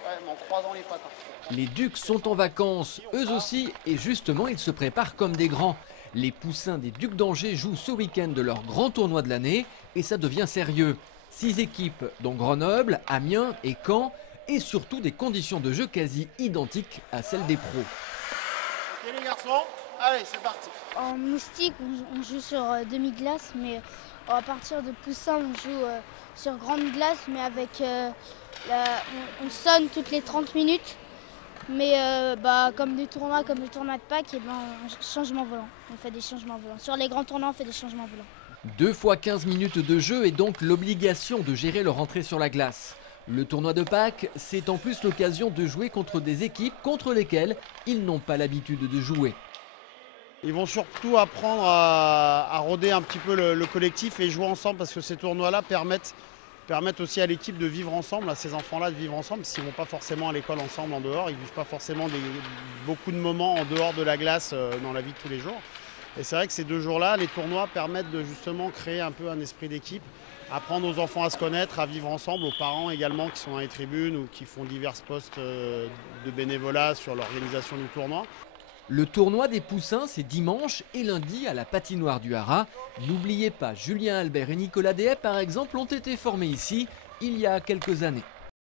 ouais, mais en croisant les pattes. Les Ducs sont en vacances, eux aussi, et justement, ils se préparent comme des grands. Les Poussins des Ducs d'Angers jouent ce week-end leur grand tournoi de l'année, et ça devient sérieux. 6 équipes, dont Grenoble, Amiens et Caen, et surtout des conditions de jeu quasi identiques à celles des pros. Ok les garçons, allez c'est parti. En moustique, on joue sur demi-glace, mais à partir de Poussin, on joue sur grande glace, mais on sonne toutes les 30 minutes. Mais comme des tournois, comme le tournoi de Pâques, changement volant. On fait des changements volants. Sur les grands tournois, on fait des changements volants. 2 fois 15 minutes de jeu et donc l'obligation de gérer leur entrée sur la glace. Le tournoi de Pâques, c'est en plus l'occasion de jouer contre des équipes contre lesquelles ils n'ont pas l'habitude de jouer. Ils vont surtout apprendre à rôder un petit peu le collectif et jouer ensemble parce que ces tournois-là permettent aussi à l'équipe de vivre ensemble, à ces enfants-là de vivre ensemble, parce qu'ils ne vont pas forcément à l'école ensemble en dehors, ils ne vivent pas forcément beaucoup de moments en dehors de la glace dans la vie de tous les jours. Et c'est vrai que ces 2 jours-là, les tournois permettent de justement créer un peu un esprit d'équipe, apprendre aux enfants à se connaître, à vivre ensemble, aux parents également qui sont dans les tribunes ou qui font divers postes de bénévolat sur l'organisation du tournoi. Le tournoi des Poussins, c'est dimanche et lundi à la patinoire du Haras. N'oubliez pas, Julien Albert et Nicolas Deshaies, par exemple, ont été formés ici il y a quelques années.